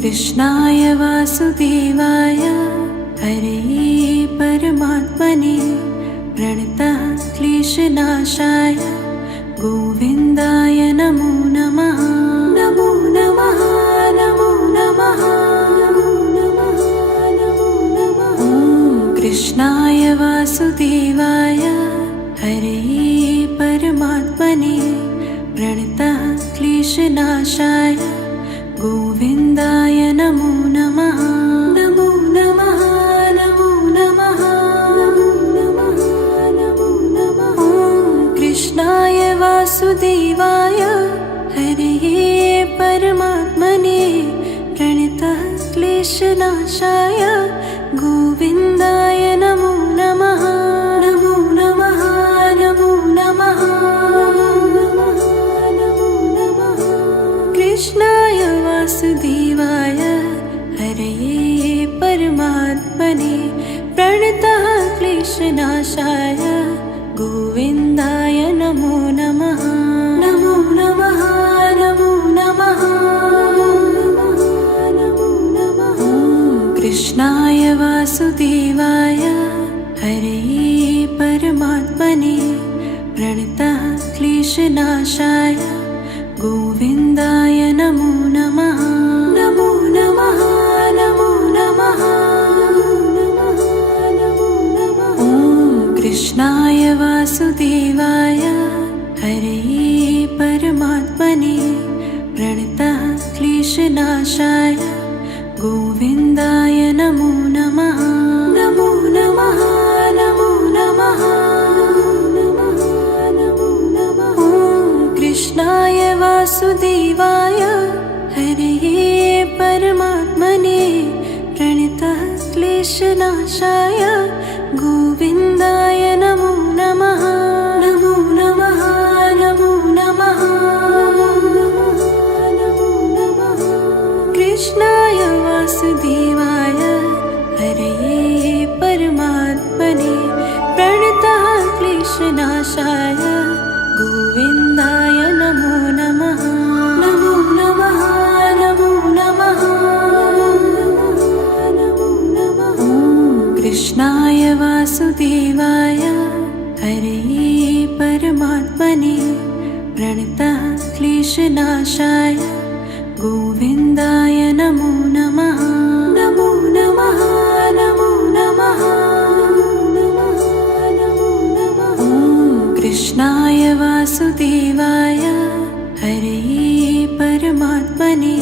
कृष्णाय वासुदेवाय हरये परमात्मने प्रणतः क्लेशनाशाय गोविन्दाय नमो नमः। नमो नमः नमो नमः नमो नमः नमो नमः। कृष्णाय वासुदेवाय हरये परमात्मने प्रणतः क्लेशनाशाय गोविन्दाय नमो नमः। नमो नमः नमो नमः नमो नमः नमो नमः। कृष्णाय वासुदेवाय हरये परमात्मने प्रणतः क्लेशनाशाय गोविन्दाय नमो नमः। नमो नमः नमो नमः नमो नमः। कृष्णाय वासुदेवाय हरये परमात्मने प्रणतः क्लेशनाशाय गोविन्दाय नमो नमः। नमो नमः नमो नमः नमो नमः। कृष्णाय वासुदेवाय हरये परमात्मने प्रणतः क्लेशनाशाय गोविन्दाय नमो नमः। नमो नमः नमो नमः नमो नमः। कृष्णाय वासुदेवाय हरये परमात्मने प्रणतः क्लेशनाशाय गोविन्दाय नमो नमः। नमो नमः नमो नमः नमो नमः। कृष्णाय वासुदेवाय हरये परमात्मने प्रणतः क्लेशनाशाय गोविन्दाय नमो नमः। नमो नमः नमो नमः नमो नमः। कृष्णाय वासुदेवाय हरये परमात्मने प्रणतः क्लेशनाशाय गोविन्दाय नमो नमः। नमो नमः नमो नमः नमो नमः। कृष्णाय वासुदेवाय हरये परमात्मने प्रणतः क्लेशनाशाय गोविन्दाय नमो नमः। नमो नमः नमो नमः नमो नमः। कृष्णाय वासुदेवाय हरये परमात्मने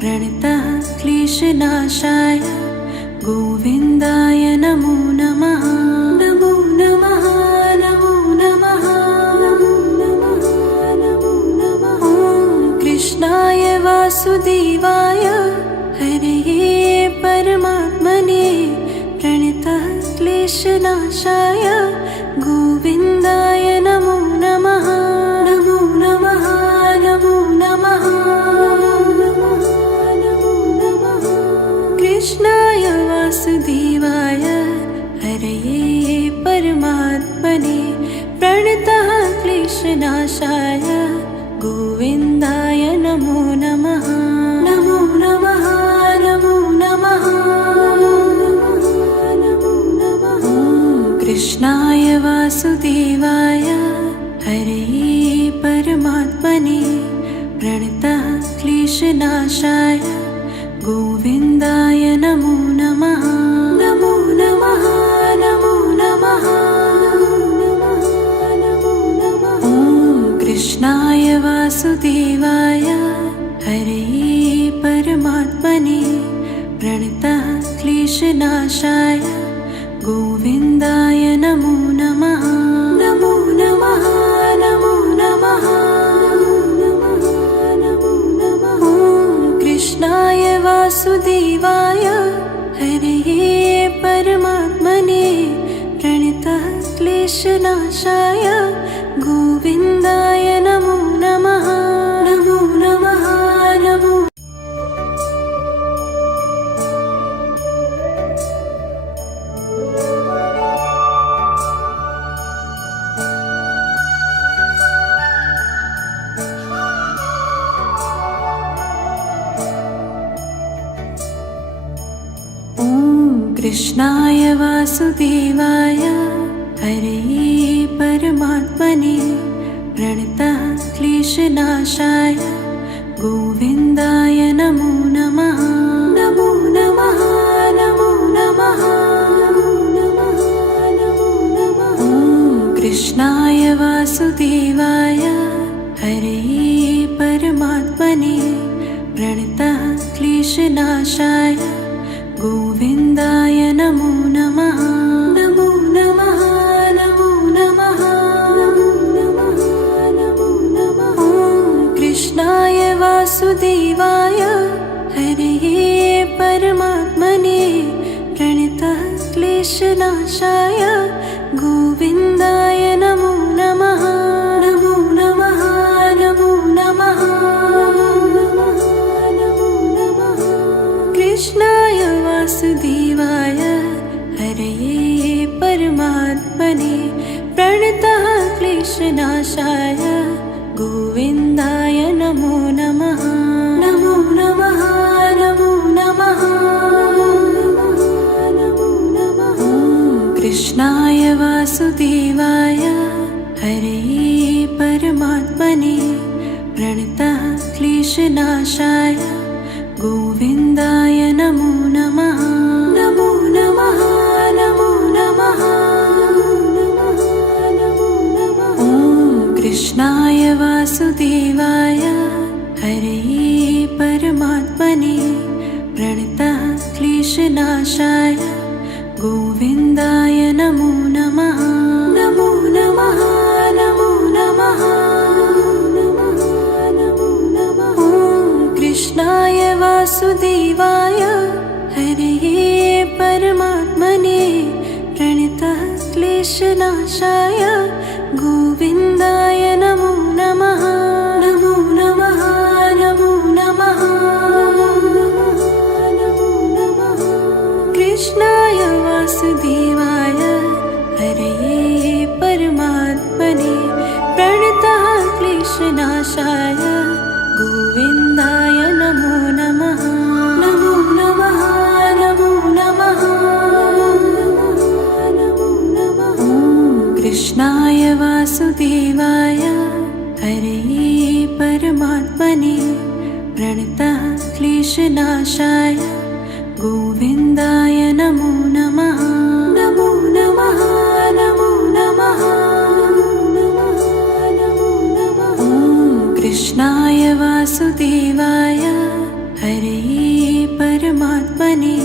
प्रणतः क्लेशनाशाय गोविन्दाय नमो नमः। नमो नमः नमो नमः नमो नमः। कृष्णाय वासुदेवाय हरये परमात्मने प्रणतः क्लेशनाशाय गोविन्दाय नमो नमः। नमो नमः नमो नमः नमो नमः। कृष्णाय वासुदेवाय हरये परमात्मने प्रणतः क्लेशनाशाय गोविन्दाय नमो नमः। नमो नमः नमो नमः नमो नमः। कृष्णाय वासुदेवाय हरये परमात्मने प्रणतः क्लेशनाशाय गोविन्दाय नमो नमः। नमो नमः नमो नमः नमो नमः। कृष्णाय वासुदेवाय हरये परमात्मने प्रणतः क्लेशनाशाय गोविन्दाय नमो नमः। नमो नमः नमो नमः नमो नमः। कृष्णाय वासुदेवाय हरये परमात्मने प्रणतः क्लेशनाशाय गोविन्दाय नमो नमः। नमो नमः नमो। कृष्णाय वासुदेवाय हरये परमात्मने प्रणतः क्लेशनाशाय गोविन्दाय नमो नमः। नमो नमः नमो नमः नमो नमः। कृष्णाय वासुदेवाय हरये परमात्मने प्रणतः क्लेशनाशाय गोविन्दाय नमो नमः। नमो नमः नमो नमः नमो नमः। कृष्णाय वासुदेवाय हरये परमात्मने प्रणतः क्लेशनाशाय गोविन्दाय नमो नमः। नमो नमः नमो नमः नमो नमः। कृष्णाय वासुदेवाय हरये परमात्मने प्रणतः क्लेशनाशाय गोविन्दाय नमो नमः। नमो नमः नमो नमः नमो नमः। कृष्णाय वासुदेवाय हरये परमात्मने प्रणतः क्लेशनाशाय गोविन्दाय नमो नमः। नमो नमः नमो नमः नमो नमः। कृष्णाय वासुदेवाय हरये परमात्मने प्रणतः क्लेशनाशाय गोविन्दाय नमो नमः। नमो नमः नमो नमः नमो नमः। कृष्णाय वासुदेवाय हरये परमात्मने प्रणतः क्लेशनाशाय गोविन्दाय नमो नमः। नमो नमः नमो नमः नमो नमः। कृष्णाय वासुदेवाय हरये परमात्मने प्रणतः क्लेशनाशाय गोविन्दाय नमो नमः। नमो नमः नमो नमः नमो नमः। कृष्णाय वासुदेवाय हरये परमात्मने प्रणतः क्लेशनाशाय गोविन्दाय नमो नमः। नमो नमः नमो नमः नमो नमः। कृष्णाय वासुदेवाय हरये परमात्मने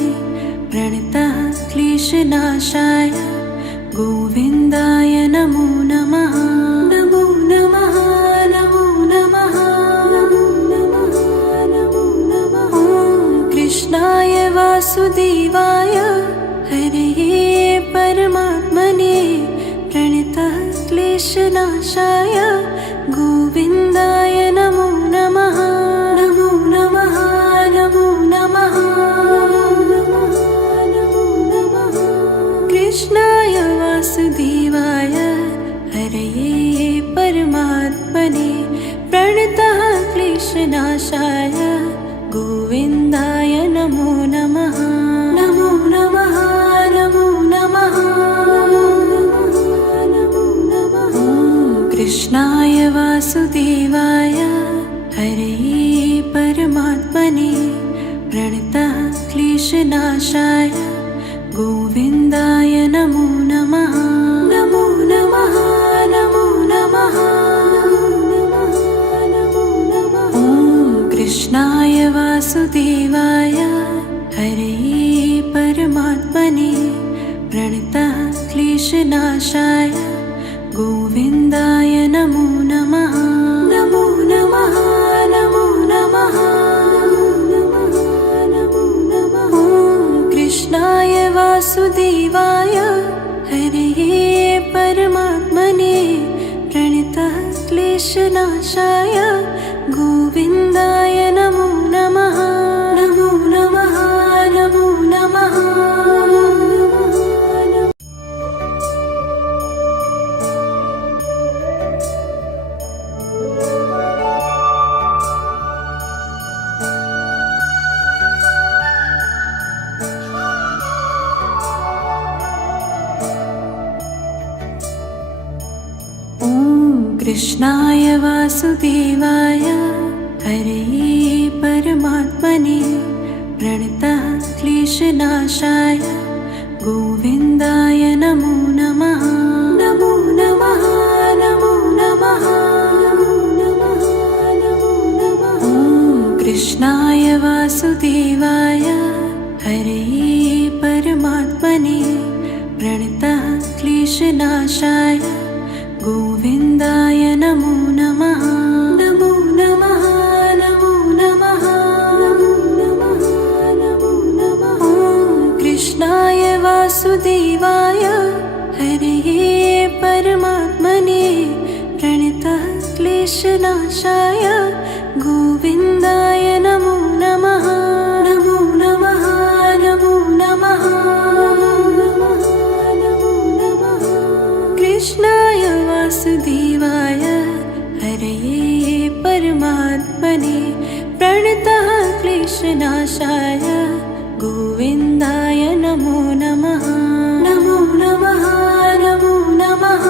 प्रणतः क्लेशनाशाय गोविन्दाय नमो नमः। नमो नमः नमो नमः नमो नमः। कृष्णाय वासुदेवाय हरये परमात्मने प्रणतः क्लेशनाशाय गोविन्दाय नमो नमः। नमो नमः नमो नमः नमो नमः। कृष्णाय वासुदेवाय हरये परमात्मने प्रणतः क्लेशनाशाय गोविन्दाय नमो नमः। नमो नमः नमो नमः नमो नमः। कृष्णाय वासुदेवाय हरये परमात्मने प्रणतः क्लेशनाशाय गोविन्दाय नमो नमः। नमो नमः नमो नमः नमो नमः। कृष्णाय वासुदेवाय हरये परमात्मने प्रणतः क्लेशनाशाय गोविन्दाय नमो नमः। नमो नमः नमो नमः नमो नमः। कृष्णाय वासुदेवाय हरये परमात्मने प्रणतः क्लेशनाशाय गोविन्दाय नमो नमः। नमो नमः नमो नमः। कृष्णाय वासुदेवाय हरे परमात्मने प्रणतः क्लेशनाशाय गोविन्दाय नमो नमः। नमो नमः नमो नमः नमो नमः। कृष्णाय वासुदेवाय हरे परमात्मने प्रणतः क्लेशनाशाय गोविन्दाय नमो नमः। नमो नमः नमो नमः नमो नमः। कृष्णाय वासुदेवाय हरे परमात्मने प्रणतः क्लेशनाशाय गोविन्दाय नमो नमः। नमो नमः नमो नमः नमो नमः। कृष्णाय वासुदेवाय हरे परमात्मने प्रणतः क्लेशनाशाय गोविन्दाय नमो नमः। नमो नमः नमो नमः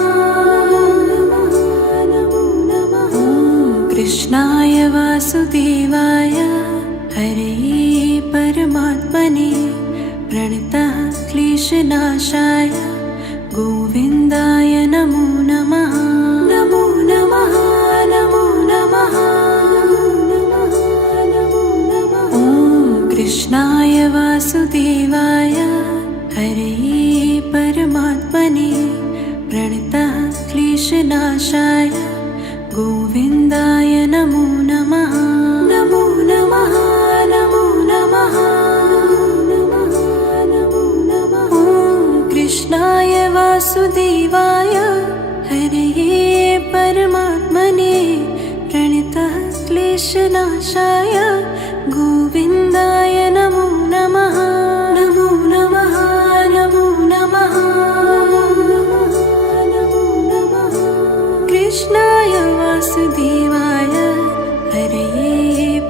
नमो नमः। कृष्णाय वासुदेवाय हरे परमात्मने प्रणतः क्लेशनाशाय गोविन्दाय नमो नमः। नमो नमः नमो नमः नमो नमः। कृष्णाय वासुदेवाय हरे परमात्मने प्रणतः क्लेशनाशाय गोविन्दाय नमो नमः। नमो नमः नमो नमः नमो नमः। कृष्णाय वासुदेवाय हरे परमात्मने प्रणतः क्लेशनाशाय गोविन्दाय नमो नमः। नमो नमः नमो नमः नमो नमः। कृष्णाय वासुदेवाय हरे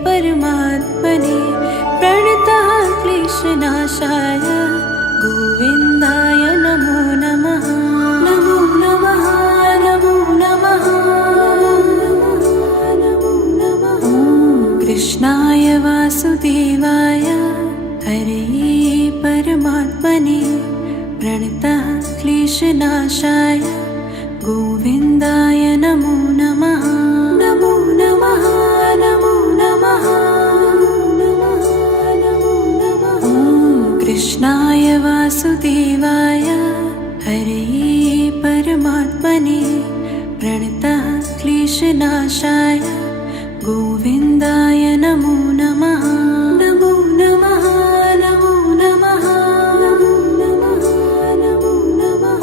परमात्मने प्रणतः क्लेशनाशाय गोविन्दाय नमो नमः। नमो नमः नमो नमः नमो नमः। कृष्णाय वासुदेवाय हरे परमात्मने प्रणतः क्लेशनाशाय गोविन्दाय नमो नमः। नमो नमः नमो नमः नमो नमः। कृष्णाय वासुदेवाय हरे परमात्मने प्रणतः क्लेशनाशाय गोविन्दाय नमो नमः। नमो नमः नमो नमः नमो नमः।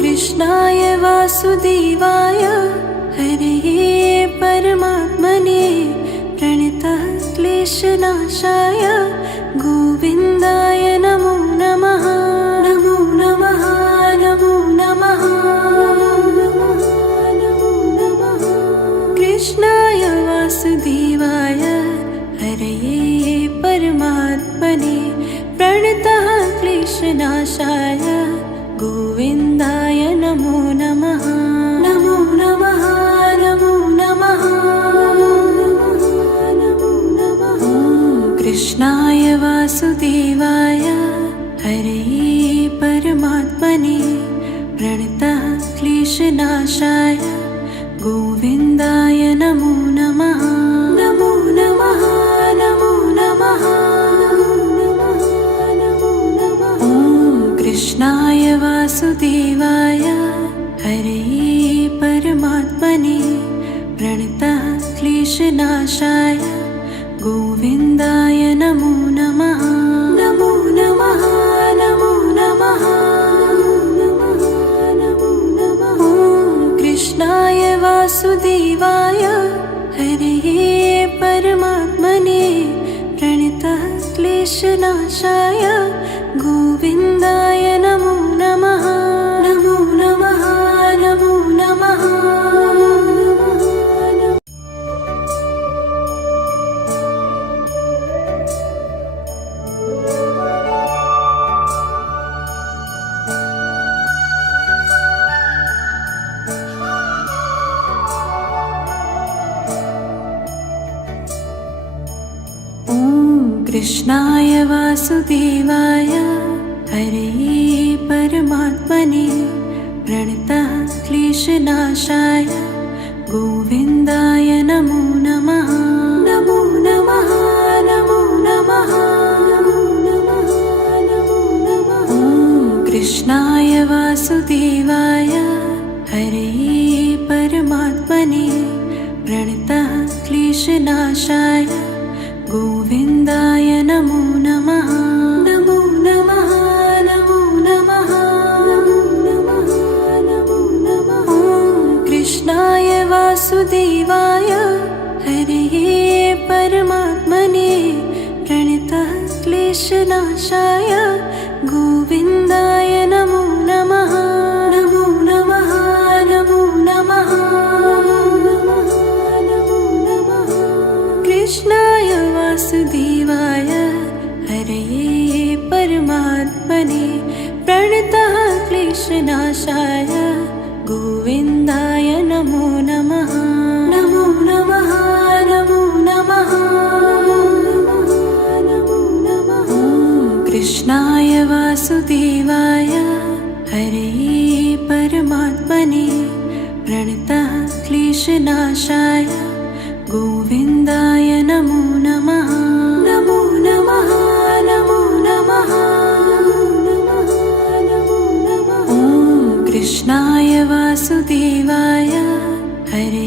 कृष्णाय वासुदेवाय हरे परमात्मने प्रणतः क्लेशनाशाय गोविन्दाय नमो नमः। नमो नमः नमो नमः नमो नमः। कृष्णाय वासुदेवाय हरे परमात्मने प्रणतः क्लेशनाशाय गोविन्दाय नमो नमः। नमो नमः नमो नमः नमो नमः। कृष्णाय वासुदेवाय हरे परमात्मने प्रणतः क्लेशनाशाय गोविन्दाय नमो नमः। नमो नमः नमो नमः नमो नमः। कृष्णाय वासुदेवाय हरे परमात्मने प्रणतः क्लेशनाशाय गोविन्दाय नमो नमः। नमो नमः नमो नमः नमो नमः। कृष्णाय वासुदेवाय हरे परमात्मने प्रणतः क्लेशनाशाय गोविन्दाय नमो नमः। नमो नमः नमो नमः। कृष्णाय वासुदेवाय हरे परमात्मने प्रणतः क्लेशनाशाय गोविन्दाय नमो नमः। नमो नमः नमो नमः नमो नमः नमो नमः। कृष्णाय वासुदेवाय हरे परमात्मने प्रणतः क्लेशनाशाय गोविन्दाय नमो नमः। नमो नमः नमो नमः नमो नमः नमो नमः। कृष्णाय वासुदेवाय हरे परमात्मने प्रणतः क्लेशनाशाय गोविन्दाय नमो नमः। नमो नमः नमो नमः नमो नमः नमो नमः। कृष्णाय वासुदेवाय हरे परमात्मने प्रणतः क्लेशनाशाय गोविन्दाय नमो नमः। नमो नमः नमो नमः नमो नमः नमो नमः। कृष्णाय वासुदेवाय हरे परमात्मने प्रणतः क्लेशनाशाय गोविन्दाय नमो नमः। नमो नमः नमो नमः नमो नमः नमो नमः। कृष्णाय वासुदेवाय हरे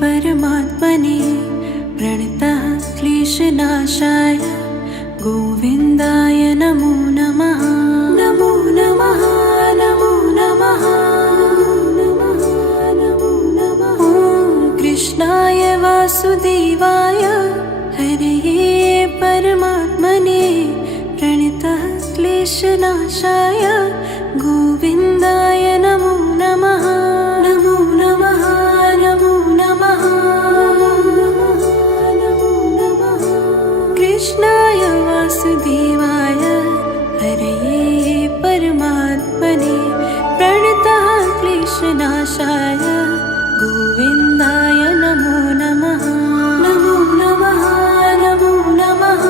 परमात्मने प्रणतः क्लेशनाशाय गोविन्दाय नमो नमः। नमो नमः नमो नमः नमो नमः नमो नमः। कृष्णाय वासुदेवाय हरे परमात्मने प्रणतः क्लेशनाशाय गोविन्दाय नमो नमः। नमो नमः नमो नमः नमो नमः नमः। कृष्णाय वासुदेवाय हरे परमात्मने प्रणतः क्लेशनाशाय गोविन्दाय नमो नमः। नमो नमः नमो नमः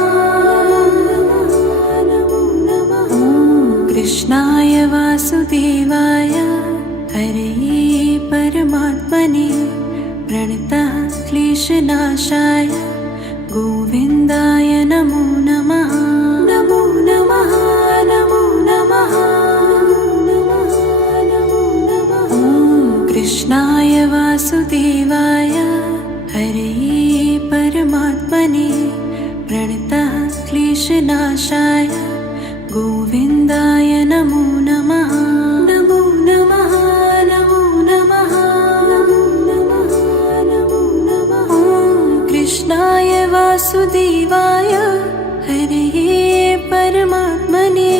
नमो नमः। कृष्णाय वासुदेवाय हरे परमात्मने प्रणतः क्लेशनाशाय गोविन्दाय नमो नमः। नमो नमः नमो नमः नमो नमः नमः। कृष्णाय वासुदेवाय हरे परमात्मने प्रणतः क्लेशनाशाय गोविन्दाय नमो नमः। नमो नमः नमो नमः नमो नमः नमो नमः। कृष्णाय वासुदेवाय हरे परमात्मने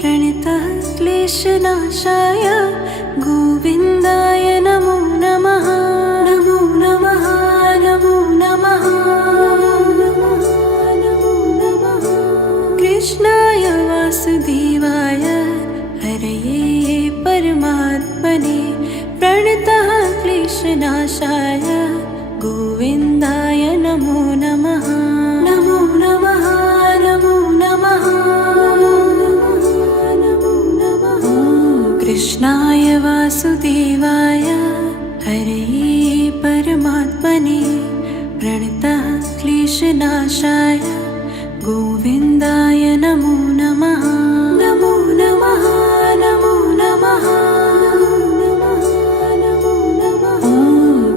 प्रणतः क्लेशनाशाय गोविन्दाय नमो नमः। नमो नमः नमो नमः नमो नमः नमः। कृष्णाय वासुदेवाय हरे परमात्मने प्रणतः क्लेशनाशाय गोविन्दाय नमो नमः। नमो नमः नमो नमः नमो नमः। कृष्णाय वासुदेवाय हरे परमात्मने प्रणतः क्लेशनाशाय गोविन्दाय नमो नमः। नमो नमः नमो नमः नमो नमः।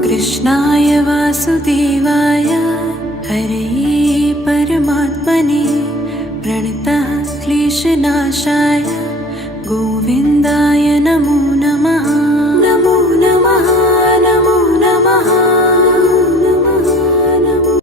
कृष्णाय वासुदेवाय हरे परमात्मने प्रणतः क्लेशनाशाय गोविन्दाय नमो नमः। नमो नमः नमो नमः नमो।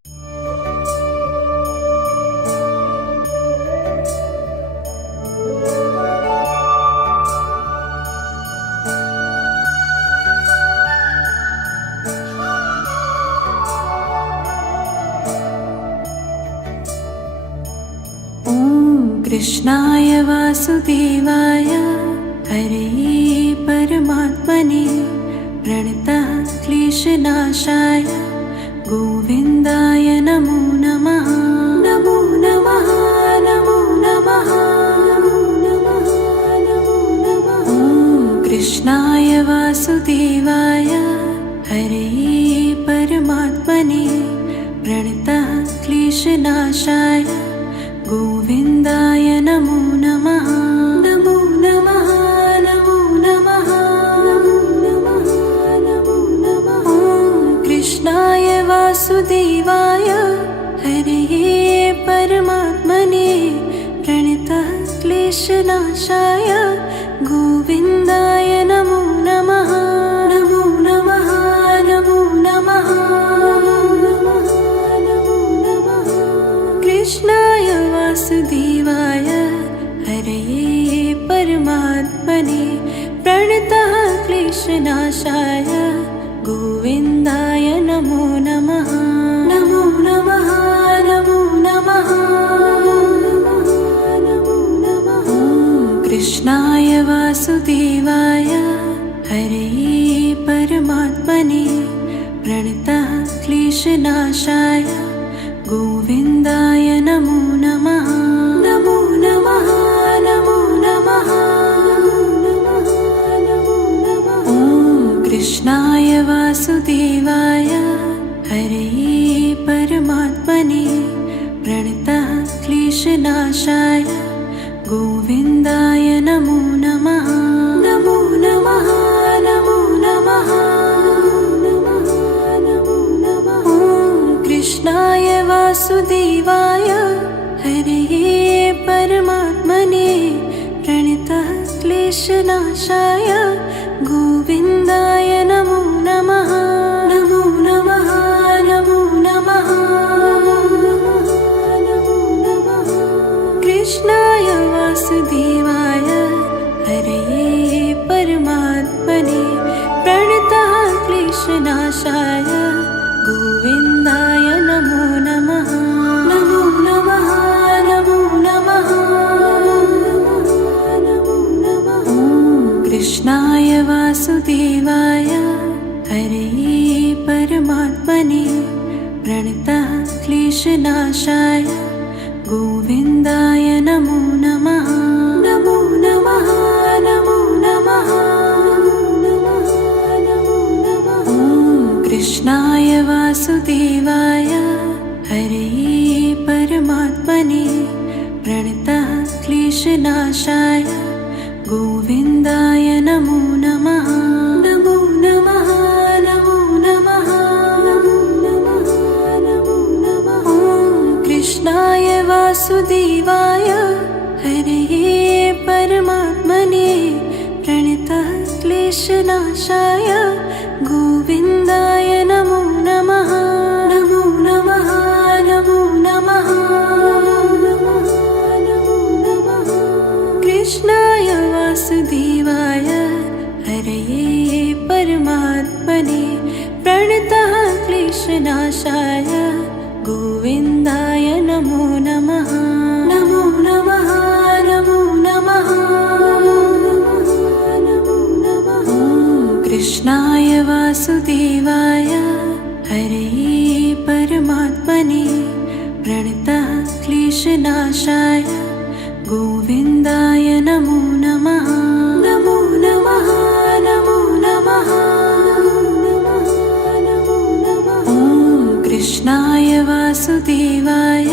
कृष्णाय वासुदेवाय हरे परमात्मने प्रणतः क्लेशनाशाय गोविन्दाय नमो नमः। नमो नमः। क्लेशनाशाय गोविन्दाय नमो नमः। नमो नमः नमो नमः नमो नमः नमो नमः। कृष्णाय वासुदेवाय हरये परमात्मने प्रणतः क्लेशनाशाय गोविन्दाय नमो नमः। नमो नमः नमो नमः नमो नमः। कृष्णाय वासुदेवाय हरये परमात्मने प्रणतः क्लेशनाशाय गोविन्दाय नमो नमः। नमो नमः नमो नमः नमो नमः। कृष्णाय वासुदेवाय हरये परमात्मने प्रणतः क्लेशनाशाय गोविन्दाय नमो नमः। नमो नमः नमो नमः नमो नमः। कृष्णाय वासुदेवाय हरये परमात्मने प्रणतः क्लेशनाशाय गोविन्दाय नमो नमः। नमो नमः नमो नमः नमो नमः। कृष्णाय वासुदेवाय हरये परमात्मने प्रणतः क्लेशनाशाय गोविन्दाय नमो नमः। नमो नमः नमो नमः नमो नमः। कृष्णाय वासुदेवाय हरये परमात्मने प्रणतः क्लेशनाशाय गोविन्दाय नमो नमः। नमो नमः नमो नमः नमो नमः। कृष्णाय वासुदेवाय हरये परमात्मने प्रणतः क्लेशनाशाय गोविन्दाय नमो नमः। नमो नमः नमो नमः नमो नमः। कृष्णाय वासुदेवाय हरये परमात्मने प्रणतः क्लेशनाशाय गोविन्दाय नमो नमः। नमो नमः नमो नमः नमो नमः। कृष्णाय वासुदेवाय हरये परमात्मने प्रणतः क्लेशनाशाय गोविन्दाय नमो नमः। नमो नमः नमो नमः नमो नमः। कृष्णाय वासुदेवाय हरये परमात्मने प्रणतः क्लेशनाशाय गोविन्दाय नमो नमः। नमो नमः नमो नमः नमो नमः। कृष्णाय वासुदेवाय हरये परमात्मने प्रणतः क्लेशनाशाय गोविन्दाय नमो नमः। नमो नमः नमो नमः नमो नमः। कृष्णाय वासुदेवाय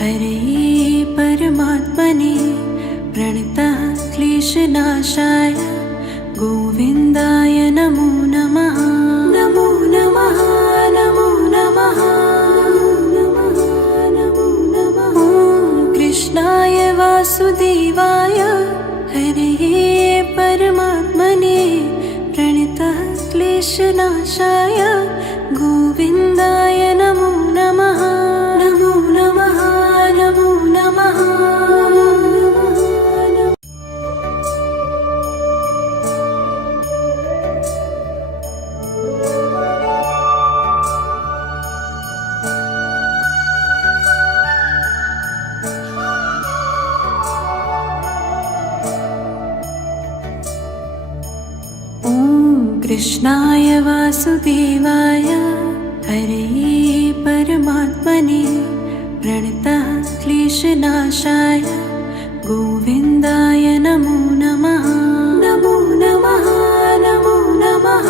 हरये परमात्मने प्रणतः क्लेशनाशाय गोविन्दाय नमो नमः। नमो नमः नमो नमः नमो नमः। कृष्णाय वासुदेवाय हरये परमात्मने प्रणतः क्लेशनाशाय गोविन्दाय नमो नमः। नमो नमः नमो नमः। कृष्णाय वासुदेवाय हरये परमात्मने प्रणतः क्लेशनाशाय गोविन्दाय नमो नमः। नमो नमः नमो नमः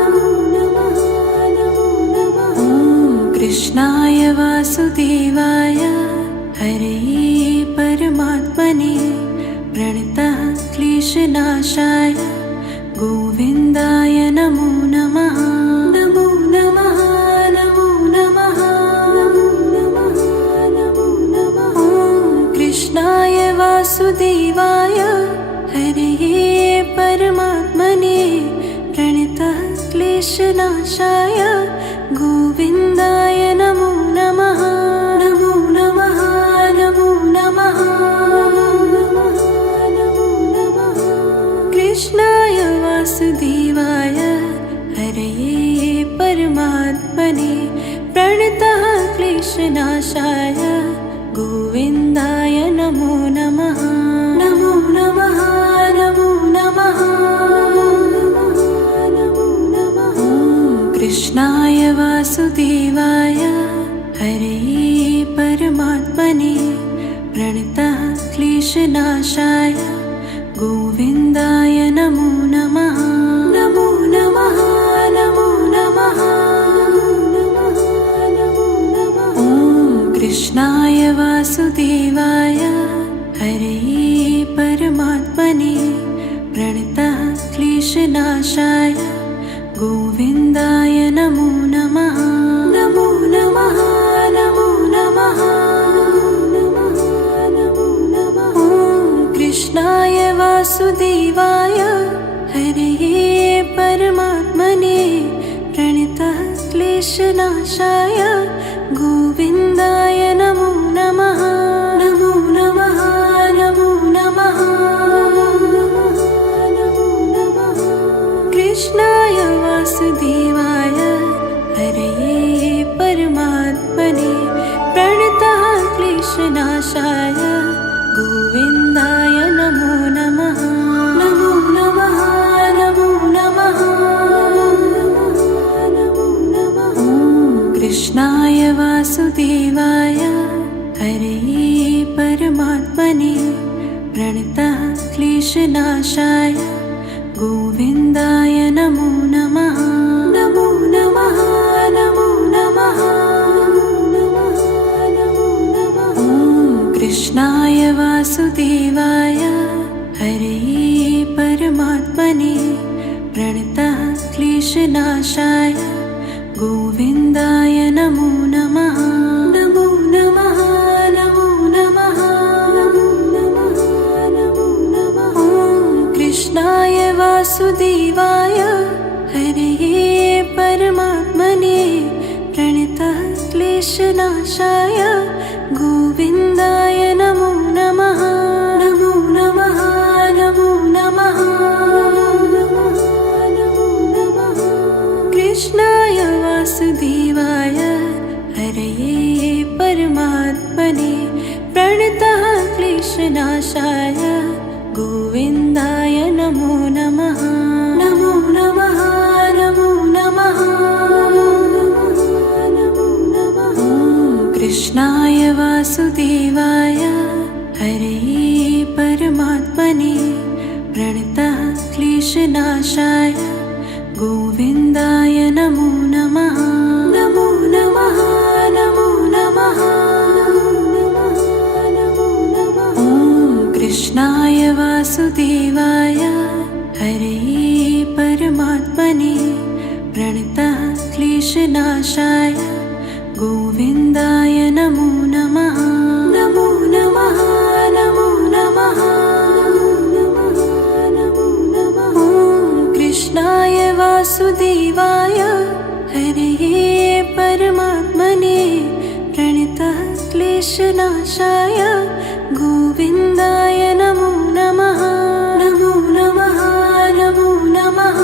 नमो नमः। कृष्णाय वासुदेवाय हरे परमात्मने प्रणतः क्लेशनाशाय गोविन्दाय नमो नमः। नमो नमः नमो नमः नमो नमः नमो नमः। कृष्णाय वासुदेवाय हरे परमात्मने प्रणतः क्लेशनाशाय गोविन्दाय नमो नमः। नमो नमः नमो नमः नमो नमः। कृष्णाय वासुदेवाय हरे परमात्मने प्रणतः क्लेशनाशाय गोविन्दाय नमो नमः। नमो नमः नमो नमः नमो नमः। कृष्णाय वासुदेवाय हरे परमात्मने प्रणतः क्लेशनाशाय गोविन्दाय नमो नमः। नमो नमः नमो नमः नमो नमः। कृष्णाय वासुदेवाय हरे परमात्मने प्रणतः क्लेशनाशाय गोविन्दाय नमो नमः। नमो नमः नमो नमः नमो नमः। कृष्णाय वासुदेवाय हरे परमात्मने प्रणतः क्लेशनाशाय गोविन्दाय नमो नमः। नमो नमः नमो नमः नमो नमः। कृष्णाय वासुदेवाय हरे परमात्मने प्रणतः क्लेशनाशाय गोविन्दाय नमो नमः। नमो नमः नमो नमः नमो नमः। कृष्णाय वासुदेवाय हरे परमात्मने प्रणतः क्लेशनाशाय गोविन्दाय नमो नमः। नमो नमः नमो नमः नमो नमः। कृष्णाय वासुदेवाय हरे परमात्मने प्रणतः क्लेशनाशाय गोविन्दाय नमो नमः। नमो नमः नमो नमः नमो नमः। कृष्णाय वासुदेवाय हरे परमात्मने प्रणतः क्लेशनाशाय गोविन्दाय नमो नमः। नमो नमः नमो नमः नमो नमः। कृष्णाय वासुदेवाय हरे परमात्मने प्रणतः क्लेशनाशाय गोविन्दाय नमो नमः। नमो नमः नमो नमः नमो नमः। कृष्णाय वासुदेवाय हरे परमात्मने प्रणतः क्लेशनाशाय गोविन्दाय नमो नमः। नमो नमः नमो नमः नमो नमः। कृष्णाय वासुदेवाय हरे परमात्मने प्रणतः क्लेशनाशाय गोविन्दाय नमो नमः। नमो नमः नमो नमः नमो नमः। कृष्णाय वासुदेवाय हरे परमात्मने प्रणतः क्लेशनाशाय गोविन्दाय नमो नमः। नमो नमः नमो नमः।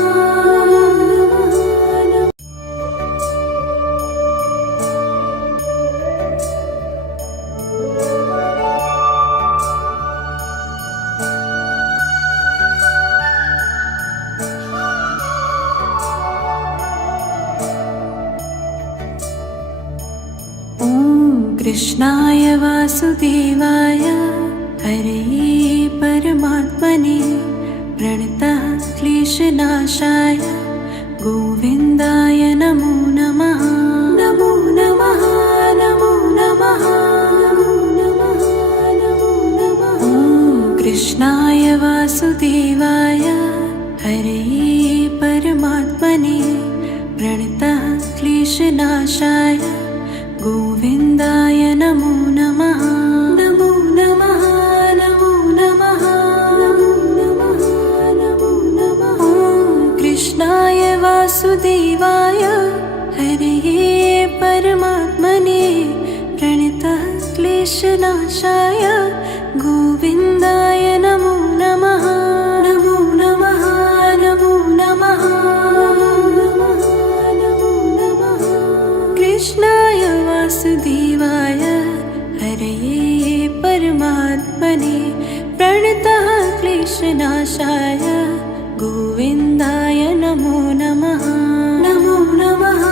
कृष्णाय वासुदेवाय हरे परमात्मने प्रणतः क्लेशनाशाय गोविन्दाय नमो नमः। नमो नमः वासुदेवाय हरे परमात्मने प्रणतः क्लेशनाशाय गोविन्दाय नमो नमः। नमो नमः नमो नमः नमो नमः नमो नमः। ॐ कृष्णाय वासुदेवाय हरे परमात्मने प्रणतः क्लेशनाशाय गोविन्दाय नमो नमः। नमो नमः नमो नमः नमो नमः। कृष्णाय वासुदेवाय हरे परमात्मने प्रणतः क्लेशनाशाय गोविन्दाय नमो नमः। नमो नमः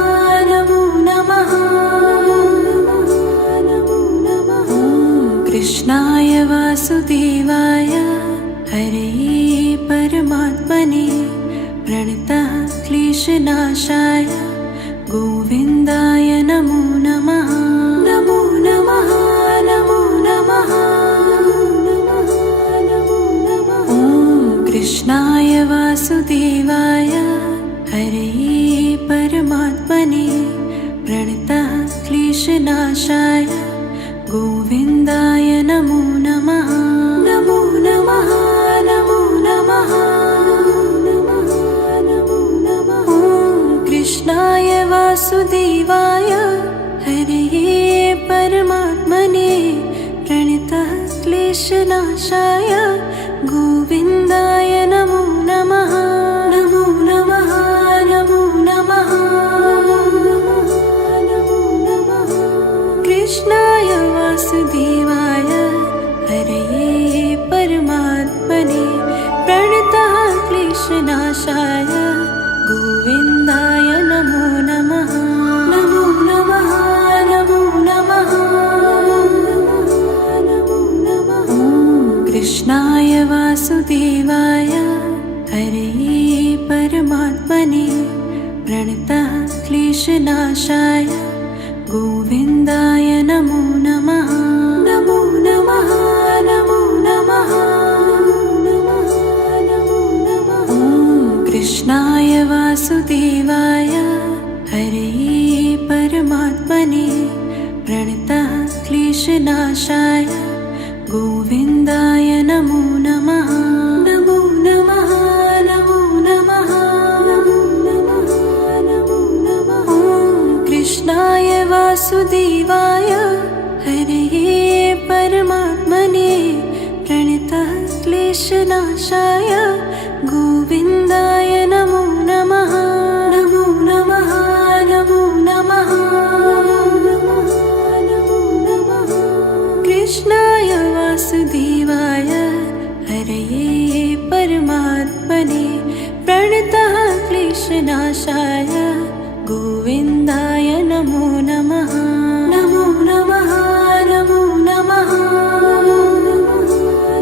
नमो नमः नमो नमः। कृष्णाय वासुदेवाय हरे परमात्मने प्रणतः क्लेशनाशाय गोविन्दाय नमो नमः। नमो नमः नमो नमः नमो नमः। ॐ कृष्णाय वासुदेवाय हरे परमात्मने प्रणतः क्लेशनाशाय गोविन्दाय नमो नमः। नमो नमः नमो नमः नमो नमः। ॐ कृष्णाय वासुदेवाय हरे परमात्मने प्रणतः क्लेशनाशाय गोविन्दाय नमो नमः। नमो नमः नमो नमः नमो नमः। कृष्णाय वासुदेवाय हरे परमात्मने प्रणतः क्लेशनाशाय गोविन्दाय नमो नमः। नमो नमः नमो नमः नमो नमः। ॐ कृष्णाय वासुदेवाय हरे परमात्मने प्रणतः क्लेशनाशाय गोविन्दाय नमो नमः। नमो नमः नमो नमः नमो नमः। ॐ कृष्णाय वासुदेवाय हरे परमात्मने प्रणतः क्लेशनाशाय गोविन्दाय नमो नमः। नमो नमः नमो नमः नमो नमः। ॐ कृष्णाय वासुदेवाय हरे परमात्मने प्रणतः क्लेशनाशाय गोविन्दाय नमो नमः। नमो नमः नमो नमः नमो नमः। कृष्णाय वासुदेवाय हरे परमात्मने प्रणतः क्लेशनाशाय गोविन्दाय नमो नमः। नमो नमः नमो नमः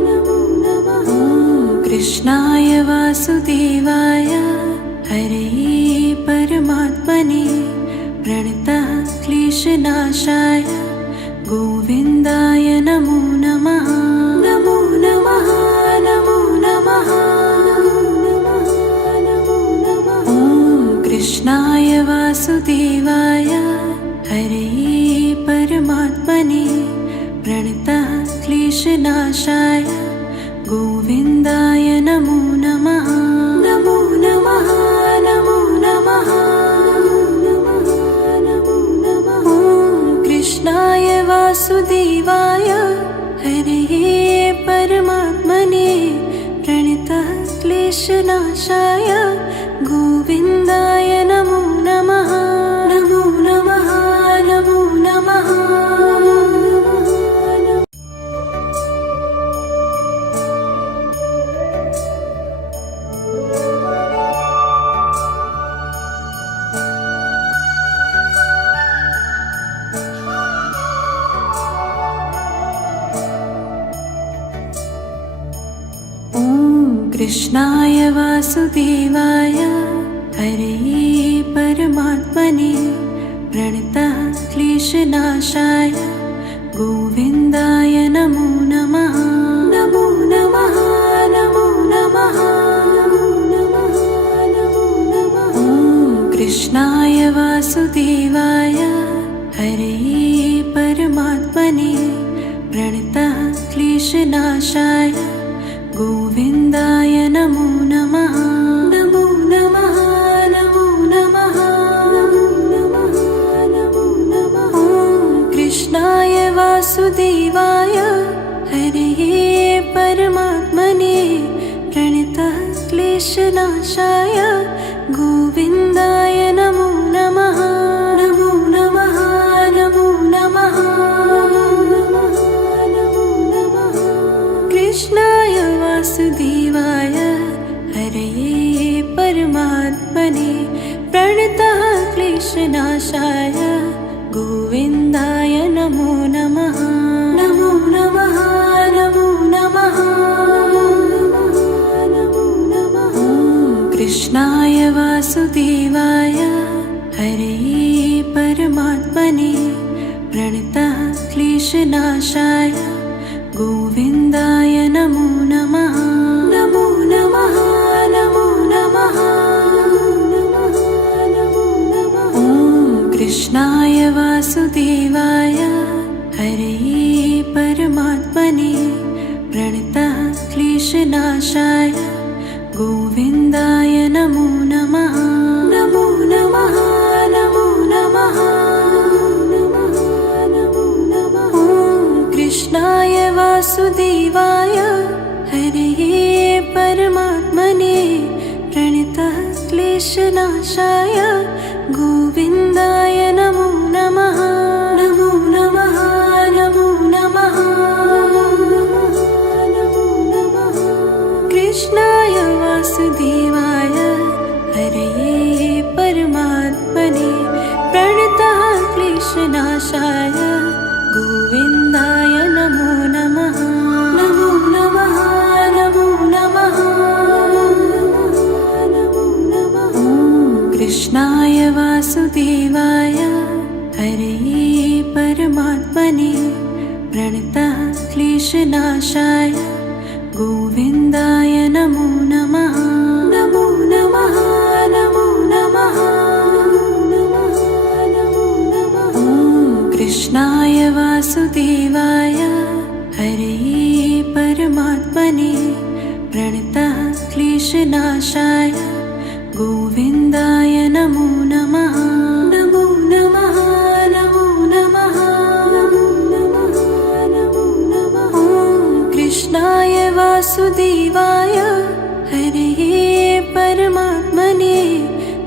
नमो नमः। ॐ कृष्णाय वासुदेवाय हरे परमात्मने प्रणतः क्लेशनाशाय गोविन्दाय नमो नमः। नमो नमः नमो नमः नमो नमः। ॐ कृष्णाय वासुदेवाय हरे परमात्मने प्रणतः क्लेशनाशाय गोविन्दाय नमो नमः। नमो नमः नमो नमः नमो नमः। ॐ कृष्णाय वासुदेवाय हरे परमात्मने प्रणतः क्लेशनाशाय गोविन्दाय नमो नमः। नमो नमः नमो नमः कृष्णाय वासुदेवाय हरे परमात्मने प्रणतः क्लेशनाशाय गोविन्दाय नमो नमः। नमो नमः नमो नमः वासुदेवाय हरे परमात्मने प्रणतः क्लेशनाशाय गोविन्दाय नमो नमः। नमो नमः नमो नमः नमो नमः। कृष्णाय वासुदेवाय हरे परमात्मने प्रणतः क्लेशनाशाय गोविन्दाय नमो नमः। नमो नमः नमो नमः नमो नमः। कृष्णाय वासुदेवाय हरे परमात्मने प्रणतः क्लेशनाशाय गोविन्दाय नमो नमः। नमो नमः नमो नमः नमो नमः। कृष्णाय वासुदेवाय हरे परमात्मने प्रणतः क्लेशनाशाय गोविन्दाय नमो नमः। नमो नमः नमो नमः नमो नमः। कृष्णाय वासुदेवाय हरे परमात्मने प्रणतः क्लेशनाशाय गोविन्दाय नमो नमः। नमो नमः नमो नमः नमो नमः। कृष्णाय वासुदेवाय हरे परमात्मने प्रणतः क्लेशनाशाय गोविन्दाय नमो नमः। नमो नमः नमो नमः नमो नमः। कृष्णाय वासुदेवाय हरे परमात्मने प्रणतः क्लेशनाशाय गोविन्दाय नमो नमः। नमो नमः नमो नमः नमो नमः। कृष्णाय वासुदेवाय हरे परमात्मने प्रणतः क्लेशनाशाय गोविन्दाय नमो नमः। नमो नमः नमो नमः नमो नमः। कृष्णाय वासुदेवाय हरे परमात्मने प्रणतः क्लेशनाशाय गोविन्दाय नमो नमः। नमो नमः नमो नमः नमो नमः। कृष्णाय वासुदेवाय हरे परमात्मने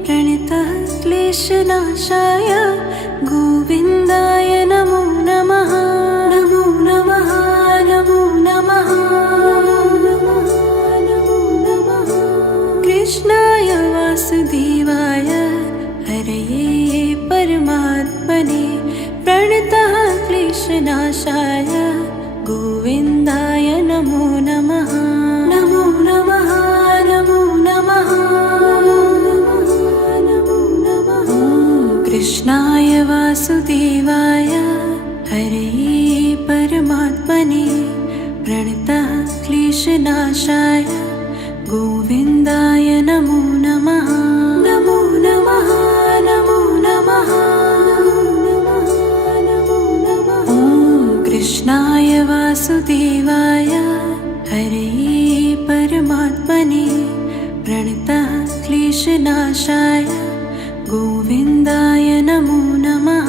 प्रणतः क्लेशनाशाय गोविन्दाय नमो नमः। नमो नमः नमो नमः नमो नमः। कृष्णाय वासुदेवाय हरे परमात्मने प्रणतः क्लेशनाशाय गोविन्दाय नमो नमः। नमो नमः नमो नमः नमो नमः। कृष्णाय वासुदेवाय हरे परमात्मने प्रणतः क्लेशनाशाय गोविन्दाय नमो नमः। नमो नमः नमो नमः नमो नमः। कृष्णाय वासुदेवाय हरे परमात्मने प्रणतः क्लेशनाशाय गोविन्दाय नमो नमः।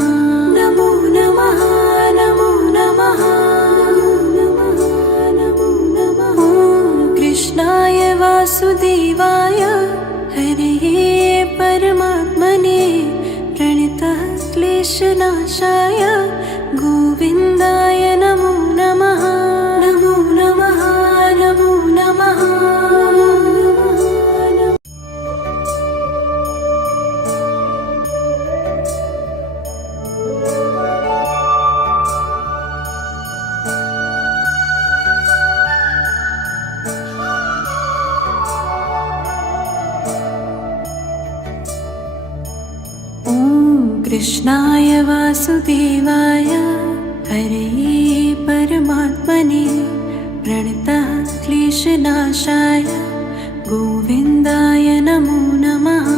नमो नमः नमो नमः नमो नमः। कृष्णाय वासुदेवाय हरे परमात्मने प्रणतः क्लेशनाशाय गोविन्दाय नमो नमः। नमो नमः नमो नमः। कृष्णाय वासुदेवाय हरे परमात्मने प्रणतः क्लेशनाशाय गोविन्दाय नमो नमः।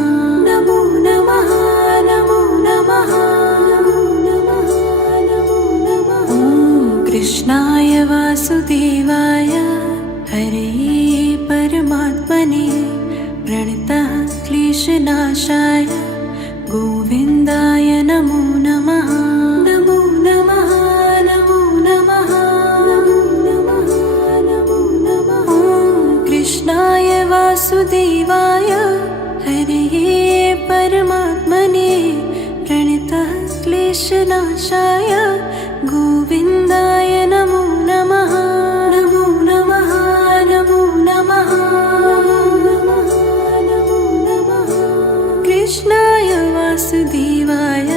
नमो नमः नमो नमः कृष्णाय वासुदेवाय हरे परमात्मने प्रणतः क्लेशनाशाय गोविन्दाय नमो नमः। नमो नमः नमो नमः नमो नमः नमो नमः। कृष्णाय वासुदेवाय हरे परमात्मने प्रणतः क्लेशनाशाय गोविन्दाय नमो नमः। नमो नमः नमो नमः नमो नमः। कृष्णाय वासुदेवाय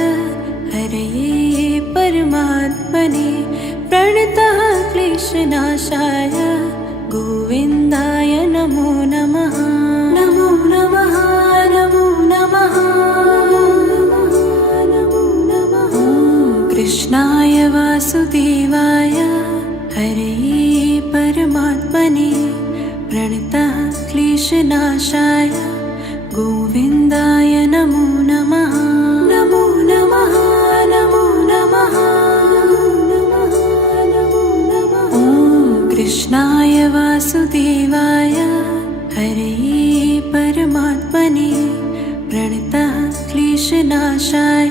हरे परमात्मने प्रणतः क्लेशनाशाय गोविन्दाय नमो नमः। नमो नमः नमो नमः नमो नमः। कृष्णाय वासुदेवाय हरे परमात्मने प्रणतः क्लेशनाशाय गोविन्दाय नमो नमः। नमो नमः नमो नमः नमो नमः। कृष्णाय वासुदेवाय हरे परमात्मने प्रणतः क्लेशनाशाय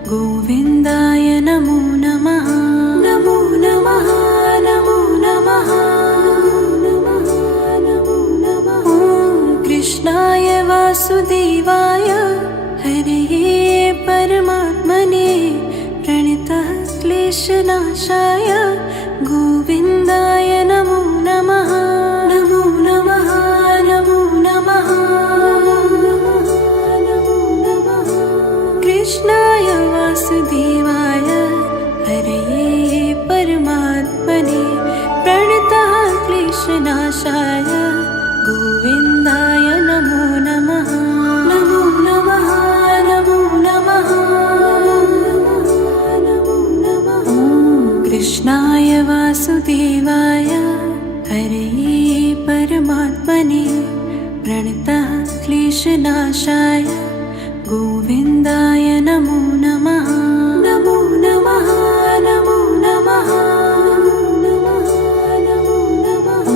गोविन्दाय नमो नमः। नमो नमः नमो नमः नमो नमः। कृष्णाय वासुदेवाय हरे परमात्मने प्रणतः क्लेशनाशाय गोविन्दाय नमो नमः। नमो नमः नमो नमः नमो नमः। कृष्णाय वासुदेवाय हरे परमात्मने प्रणतः क्लेशनाशाय गोविन्दाय नमो नमः। नमो नमः नमो नमः नमो नमः। कृष्णाय वासुदेवाय हरे परमात्मने प्रणतः क्लेशनाशाय गोविन्दाय नमो नमः। नमो नमः नमो नमः नमो नमः।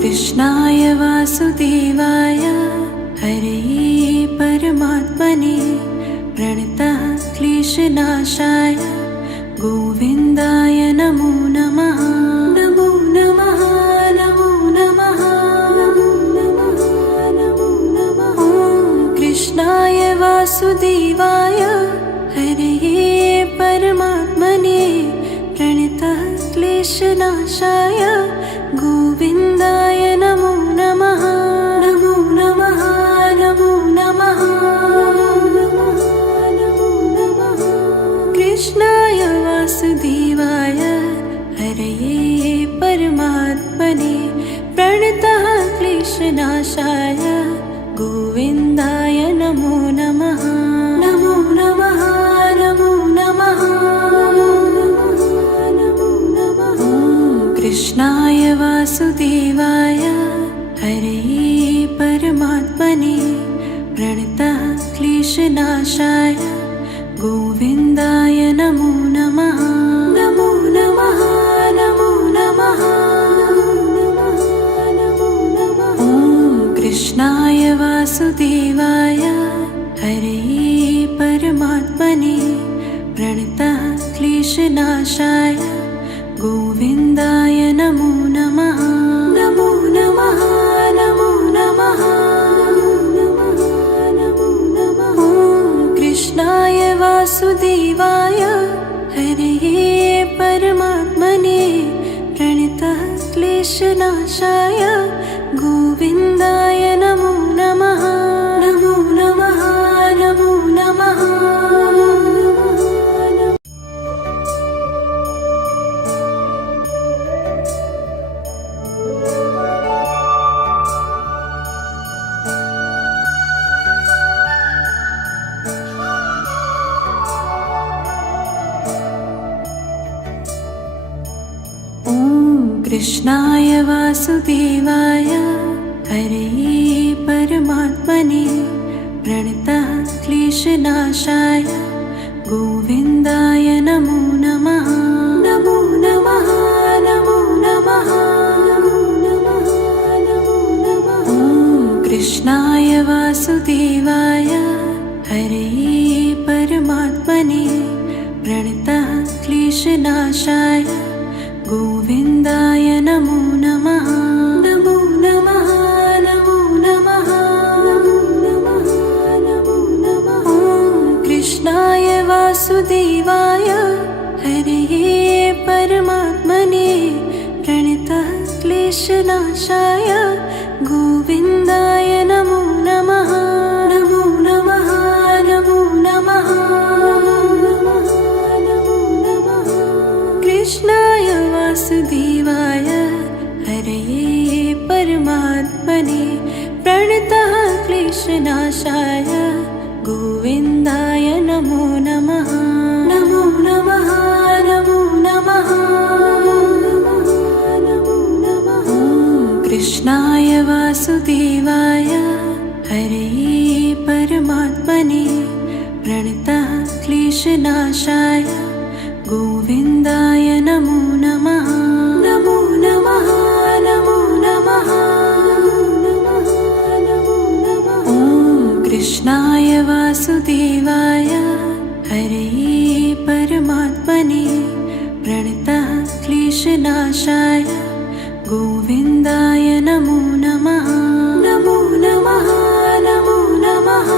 कृष्णाय वासुदेवाय हरे परमात्मने प्रणतः क्लेशनाशाय गोविन्दाय नमो नमः। नमो नमः नमो नमः नमो नमः। कृष्णाय वासुदेवाय हरे परमात्मने प्रणतः क्लेशनाशाय गोविन्दाय नमो नमः। नमो नमः नमो नमः नमो नमः। कृष्णाय वासुदेवाय हरे परमात्मने प्रणतः क्लेशनाशाय गोविन्दाय नमो नमः। नमो नमः नमो नमः नमो नमः। कृष्णाय वासुदेवाय हरे परमात्मने प्रणतः क्लेशनाशाय गोविन्दाय नमो नमः। नमो नमः नमो नमः नमो नमः। कृष्णाय वासुदेवाय हरे परमात्मने प्रणतः क्लेशनाशाय गोविन्दाय नमो नमः। नमो नमः नमो नमः नमो नमः। कृष्णाय वासुदेवाय हरे परमात्मने प्रणतः क्लेशनाशाय गोविन्दाय नमो नमः। नमो नमः नमो नमः कृष्णाय वासुदेवाय हरे परमात्मने प्रणतः क्लेशनाशाय गोविन्दाय नमो नमः। नमो नमः क्लेशनाशाय गोविन्दाय नमो नमः। नमो नमः नमो नमः नमो नमः नमो नमः। ॐ कृष्णाय वासुदेवाय हरये परमात्मने प्रणतः क्लेशनाशाय गोविन्दाय नमो नमः। नमो नमः नमो नमः नमो नमः। कृष्णाय वासुदेवाय हरये परमात्मने प्रणतः क्लेशनाशाय गोविन्दाय नमो नमः। नमो नमः नमो नमः नमो नमः। कृष्णाय वासुदेवाय हरये परमात्मने प्रणतः क्लेशनाशाय गोविन्दाय नमो नमः। नमो नमः नमो नमः नमो नमः। ॐ कृष्णाय वासुदेवाय हरये परमात्मने प्रणतः क्लेशनाशाय गोविन्दाय नमो नमः। नमो नमः नमो नमः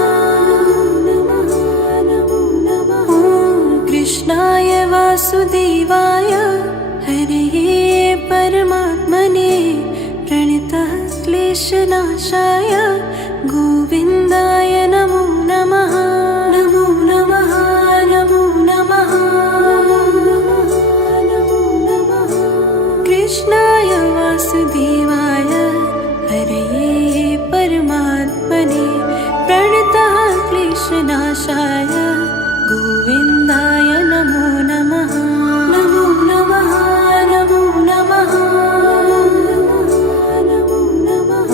नमो नमः। ॐ कृष्णाय वासुदेवाय हरये परमात्मने प्रणतः क्लेशनाशाय गोविन्दाय नमो नमः। नमो नमः नमो नमः नमो नमः। कृष्णाय वासुदेवाय हरये परमात्मने प्रणतः क्लेशनाशाय गोविन्दाय नमो नमः। नमो नमः नमो नमः नमो नमः।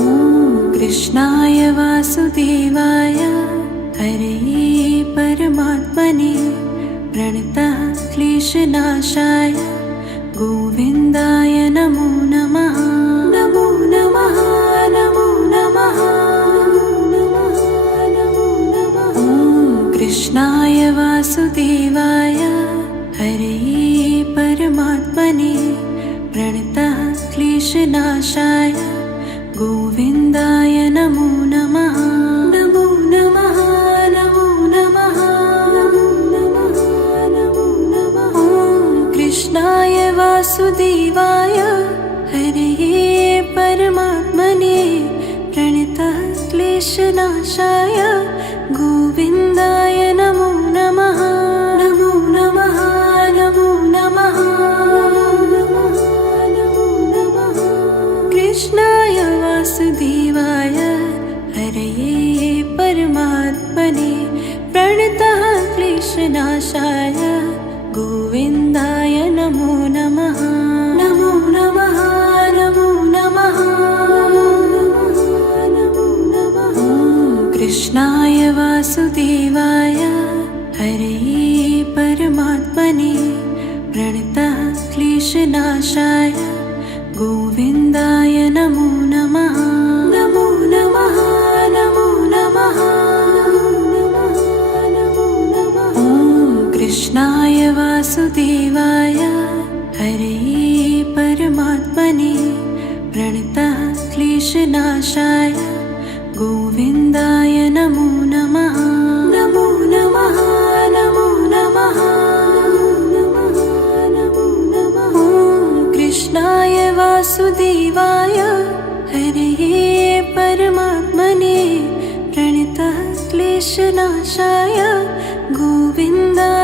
कृष्णाय वासुदेवाय हरये परमात्मने प्रणतः क्लेशनाशाय गोविन्दाय नमो नमः। नमो नमः नमो नमः नमो नमः। कृष्णाय वासुदेवाय हरये परमात्मने प्रणतः क्लेशनाशाय गोविन्दाय नमो नमः। नमो नमः नमो नमः नमो नमः। कृष्णाय वासुदेवाय हरये परमात्मने प्रणतः क्लेशनाशाय गोविन्दाय नमो नमः। नमो नमः नमो नमः नमो नमः। कृष्णाय वासुदेवाय हरये परमात्मने प्रणतः क्लेशनाशाय गोविन्दाय नमो नमः। नमो नमः नमो नमः नमो नमः। कृष्णाय वासुदेवाय हरये परमात्मने प्रणतः क्लेशनाशाय गोविन्दाय नमो नमः। नमो नमः नमो नमः नमो नमः। कृष्णाय वासुदेवाय हरये परमात्मने प्रणतः क्लेशनाशाय गोविन्दाय नमो नमः। नमो नमः नमो नमः नमो नमः। कृष्णाय वासुदेवाय हरये परमात्मने प्रणतः क्लेशनाशाय गोविन्दाय